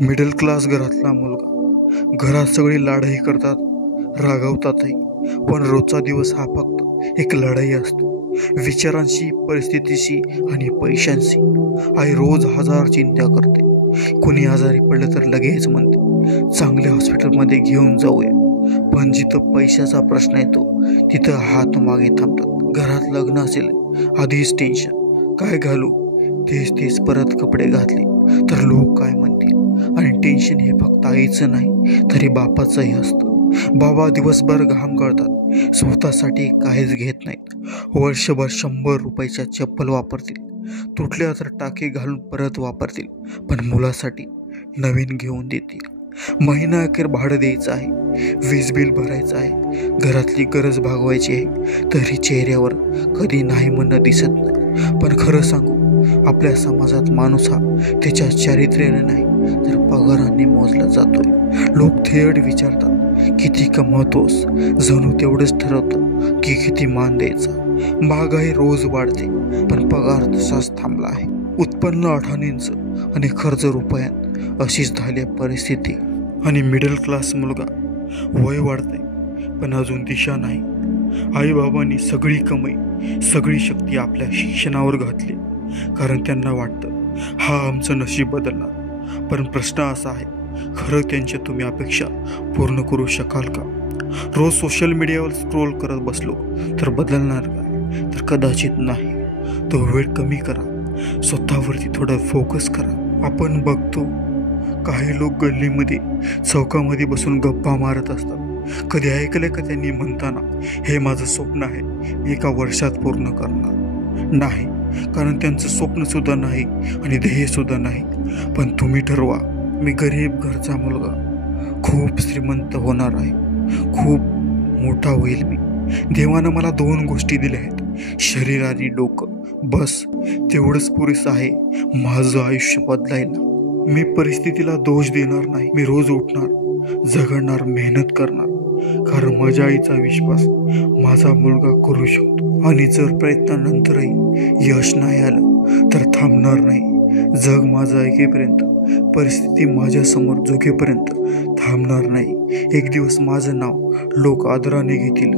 Middle class घरातला मुलगा. घरात सगळी लाडही करतात, रागवतातही. पण रोजचा दिवस हा फक्त एक लढाई असतो, विचारांशी, परिस्थितीशी आणि पैशांशी. आई रोज हजार चिंता करते. कोणी आजारी पडलं तर लगेच म्हणते चांगल्या हॉस्पिटलमध्ये घेऊन जाऊया. पण जिथं पैशाचा प्रश्न येतो तिथं हात मागे थांबतात. घरात लग्न असेल, आधीच टेन्शन, काय घालू, तेच परत कपडे घातले तर लोक काय म्हणतील. आणि टेन्शन हे फक्त आईचं नाही तरी बापाचंही असतं. बाबा दिवसभर घाम गळतात, स्वतःसाठी काहीच घेत नाहीत. वर्षभर 100 रुपयाच्या चप्पल वापरतील, तुटल्या तर टाके घालून परत वापरतील, पण मुलासाठी नवीन घेऊन देतील. महिना अखेर भाडं द्यायचं आहे, वीज बिल भरायचं आहे, घरातली गरज भागवायची आहे, तरी चेहऱ्यावर कधी नाही म्हणणं दिसत नाही. पण खरं सांगू, आपल्या समाजात माणूस हा त्याच्या चारित्र्याने नाही तर पगाराने मोजला जातोय. लोक थेट विचारतात किती कमवतोस, जणू तेवढंच ठरवतं की किती मान द्यायचा. महागाई रोज वाढते पण पगार तसाच थांबला आहे. उत्पन्न आठाणींचं आणि खर्च रुपयात, अशीच झाली परिस्थिती. आणि मिडल क्लास मुलगा, वय वाढतंय पण अजून दिशा नाही. आईबाबांनी सगळी कमाई, सगळी शक्ती आपल्या शिक्षणावर घातली, कारण त्यांना वाटतं हा आमचं नशीब बदलणार. पण प्रश्न असा आहे, खरं त्यांच्या तुम्ही अपेक्षा पूर्ण करू शकाल का? रोज सोशल मीडियावर स्क्रोल करत बसलो तर बदलणार काय? तर कदाचित नाही. तो वेळ कमी करा, स्वतःवरती थोडं फोकस करा. आपण बघतो काही लोक गल्लीमध्ये, चौकामध्ये बसून गप्पा मारत असतात. कधी ऐकले का त्यांनी म्हणताना हे माझं स्वप्न आहे, मी एका वर्षात पूर्ण करणार? नाही, कारण त्यांचं स्वप्नसुद्धा नाही आणि ध्येयसुद्धा नाही. पण तुम्ही ठरवा, मी गरीब घरचा मुलगा खूप श्रीमंत होणार आहे, खूप मोठा होईल मी. देवानं मला 2 गोष्टी दिल्या आहेत, शरीर आणि डोकं. बस तेवढंच पुरेसं आहे माझं आयुष्य बदलायला. मी परिस्थितीला दोष देणार नाही. मी रोज उठणार, झगडणार, मेहनत करणार, कारण माझ्या आईचा विश्वास माझा मुलगा करू शकतो. आणि जर प्रयत्नानंतरही यश नाही आलं तर थांबणार नाही. जग माझं ऐकेपर्यंत, परिस्थिती माझ्यासमोर झुकेपर्यंत थांबणार नाही. एक दिवस माझं नाव लोक आदराने घेतील,